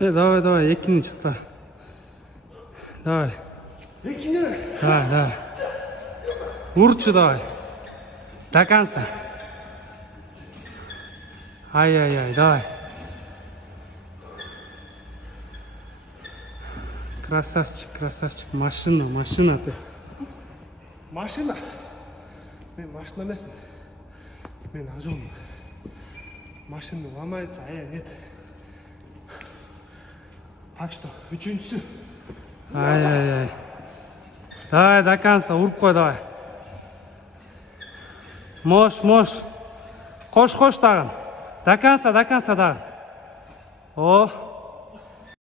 Давай, екіні шықта. Давай. Екіні? Давай. Урчу давай. До конца. Ай, давай. Красавчик. Машина ты. Машина? Мен машина емеспін. Мен ажонмын. Машина ломается, а я нет. Так что, üçüncüsü. Ай. Давай, до конца, ұрып қой, давай. Мош. Қош тағын. До конца, тағын. О.